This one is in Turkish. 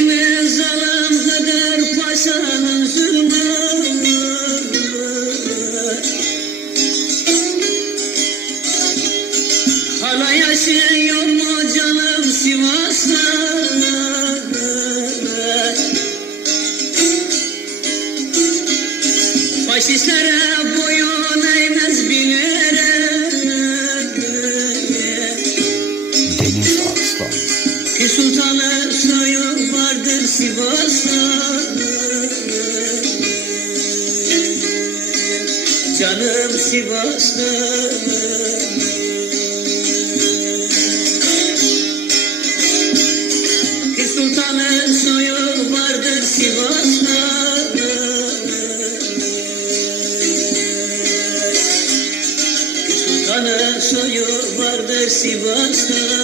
mi zalim Hıdır Paşa'nın zulmü. Hala yaşıyor mu canım Sivas'ta? Faşistlere boyun eğmez bilerek. Deniz Arslan. Bir sultanı Sivas'ta Canım Sivas'ta Bir sultanın soyu vardır Sivas'ta Bir sultanın soyu vardır Sivas'ta